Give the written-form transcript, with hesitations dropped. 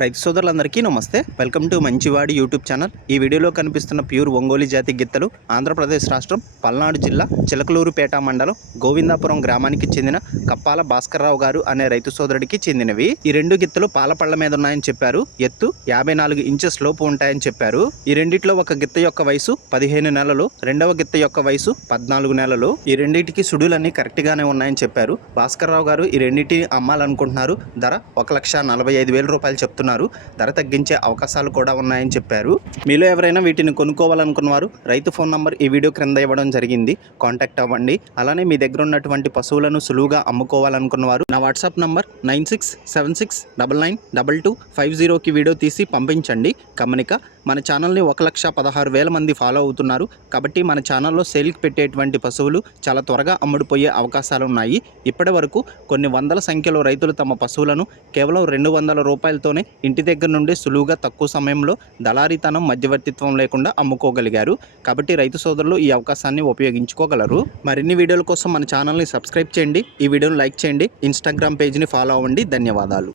రైతు సోదరులందరికీ నమస్తే. వెల్కమ్ టు మంచివాడి యూట్యూబ్ ఛానల్. ఈ వీడియోలో కనిపిస్తున్న ప్యూర్ ఒంగోలు జాతి గిత్తలు ఆంధ్రప్రదేశ్ రాష్ట్రం పల్నాడు జిల్లా చిలకలూరుపేట మండలం గోవిందాపురం గ్రామానికి చెందిన కప్పాల భాస్కర్రావు గారు అనే రైతు సోదరుడికి చెందినవి. ఈ రెండు గిత్తలు పాల పళ్ళ మీద ఉన్నాయని చెప్పారు. ఎత్తు 54 ఇంచెస్ లోపు ఉంటాయని చెప్పారు. ఈ రెండిట్లో ఒక గిత్త యొక్క వయసు 15 నెలలు, రెండవ గిత్త యొక్క వయసు 14 నెలలు. ఈ రెండింటికి సుడులన్నీ కరెక్ట్ గానే ఉన్నాయని చెప్పారు. భాస్కర్రావు గారు ఈ రెండింటిని అమ్మాలనుకుంటున్నారు. ధర 1,45,000 రూపాయలు చెప్తున్నారు. ధర తగ్గించే అవకాశాలు కూడా ఉన్నాయని చెప్పారు. మీలో ఎవరైనా వీటిని కొనుక్కోవాలనుకున్నవారు రైతు ఫోన్ నంబర్ ఈ వీడియో క్రింద ఇవ్వడం జరిగింది. కాంటాక్ట్ అవ్వండి. అలానే మీ దగ్గర ఉన్నటువంటి పశువులను సులువుగా అమ్ముకోవాలనుకున్నవారు నా వాట్సాప్ నంబర్ 9676992250కి వీడియో తీసి పంపించండి. గమనిక, మన ఛానల్ని 1,16,000 మంది ఫాలో అవుతున్నారు. కాబట్టి మన ఛానల్లో సేల్కి పెట్టేటువంటి పశువులు చాలా త్వరగా అమ్ముడుపోయే అవకాశాలు ఉన్నాయి. ఇప్పటి వరకు కొన్ని వందల సంఖ్యలో రైతులు తమ పశువులను కేవలం 200 రూపాయలతోనే ఇంటి దగ్గర నుండి సులువుగా తక్కువ సమయంలో దళారీతనం మధ్యవర్తిత్వం లేకుండా అమ్ముకోగలిగారు. కాబట్టి రైతు సోదరులు ఈ అవకాశాన్ని ఉపయోగించుకోగలరు. మరిన్ని వీడియోల కోసం మన ఛానల్ని సబ్స్క్రైబ్ చేయండి. ఈ వీడియోని లైక్ చేయండి. ఇన్స్టాగ్రామ్ పేజ్ని ఫాలో అవ్వండి. ధన్యవాదాలు.